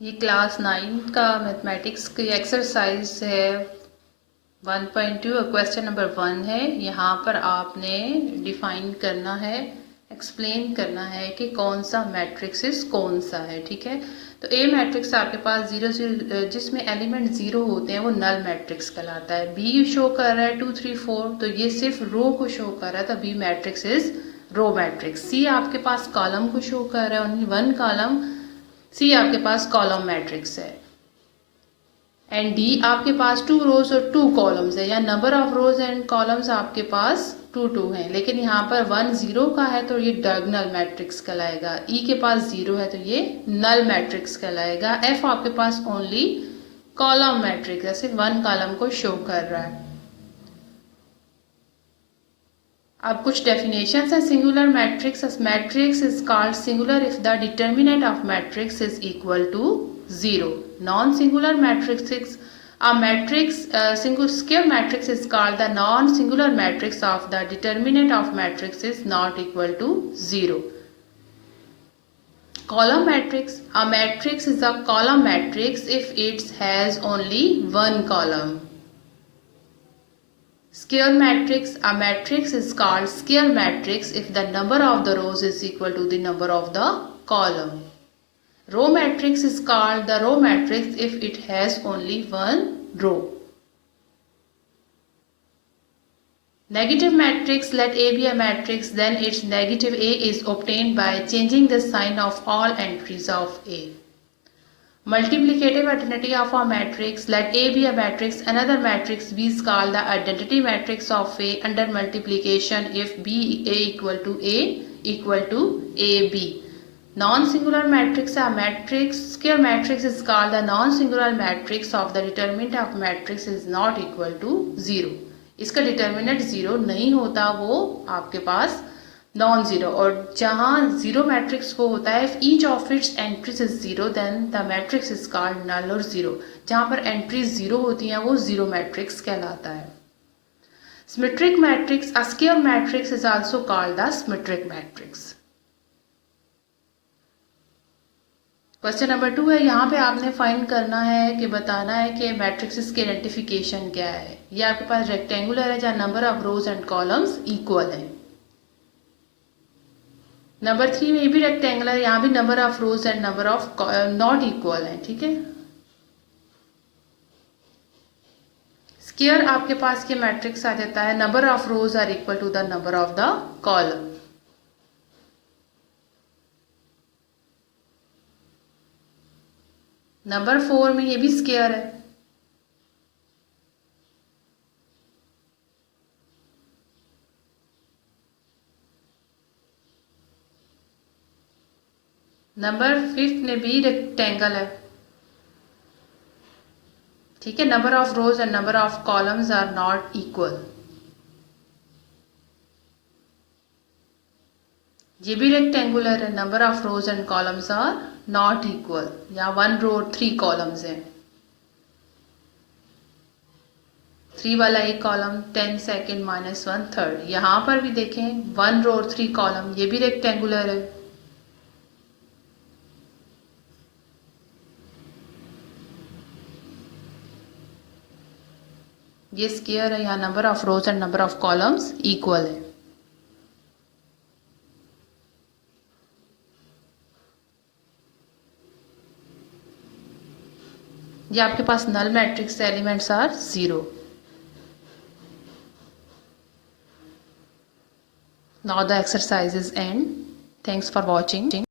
ये क्लास 9 का मैथमेटिक्स की एक्सरसाइज है 1.2 क्वेश्चन नंबर 1 है। यहाँ पर आपने डिफाइन करना है, एक्सप्लेन करना है कि कौन सा मैट्रिक्स कौन सा है। ठीक है, तो ए मैट्रिक्स आपके पास 0 0 जिसमें एलिमेंट 0 होते हैं वो नल मैट्रिक्स कहलाता है। बी शो कर रहा है 2 3 4, तो ये सिर्फ रो को शो कर रहा है, तो B matrix is row matrix. C आपके पास कॉलम को शो कर रहा है, ओनली वन कॉलम, सी आपके पास कॉलम मैट्रिक्स है। एंड डी आपके पास 2 रोज और 2 कॉलम्स है, या number of rows and columns आपके पास 2 2 है, लेकिन यहाँ पर 1 0 का है तो ये डायगोनल मैट्रिक्स कहलाएगा। ई के पास 0 है तो ये नल मैट्रिक्स कहलाएगा। एफ आपके पास ओनली कॉलम मैट्रिक्स है, सिर्फ 1 कॉलम को शो कर रहा है। अब कुछ डेफिनेशंस है singular matrix. Matrix is called singular if the determinant of matrix is equal to 0. Non-singular matrix, a matrix, square matrix is called the non-singular matrix of the determinant of matrix is not equal to 0. Column matrix, a matrix is a column matrix if it has only one column. Square matrix, a matrix is called square matrix if the number of the rows is equal to the number of the column. Row matrix is called the row matrix if it has only one row. Negative matrix, let A be a matrix, then its negative A is obtained by changing the sign of all entries of A. Multiplicative identity of a matrix, let A be a matrix, another matrix B is called the identity matrix of A under multiplication if B A equal to A equal to AB. Non-singular matrix, a matrix, square matrix is called the non-singular matrix of the determinant of matrix is not equal to 0. इसका determinant 0 नहीं होता, वो आपके पास non zero. और जहाँ zero matrix को होता है each of its entries is 0 then the matrix is called null और 0। जहाँ पर एंट्रीज 0 होती हैं वो जीरो मैट्रिक्स कहलाता है। Symmetric matrix, a square matrix is also called the symmetric matrix. Question number 2 है, यहाँ पे आपने फाइंड करना है कि बताना है कि मैट्रिक्स की आइडेंटिफिकेशन क्या है। ये आपके पास रेक्टेंगुलर है जहाँ number of rows and columns equal है। नंबर 3 में भी रेक्टेंगुलर, यहाँ भी number of rows and number of not equal है। ठीक है, स्क्वायर आपके पास ये मैट्रिक्स आ जाता है number of rows are equal to the number of the column. Number 4 में ये भी स्क्वायर है। नंबर 5 में भी रेक्टेंगल है। ठीक है, number of rows and number of columns are not equal. ये भी रेक्टेंगुलर है, number of rows and columns are not equal. या 1 रो 3 कॉलम्स हैं, 3 वाला एक कॉलम 10 सेकेंड माइनस 1 थर्ड। यहाँ पर भी देखें 1 रो और 3 कॉलम, ये भी रेक्टेंगुलर है। ये स्क्वायर है, यहाँ number of rows and number of columns equal है। ये आपके पास null matrix elements are 0। Now the exercise is end. Thanks for watching.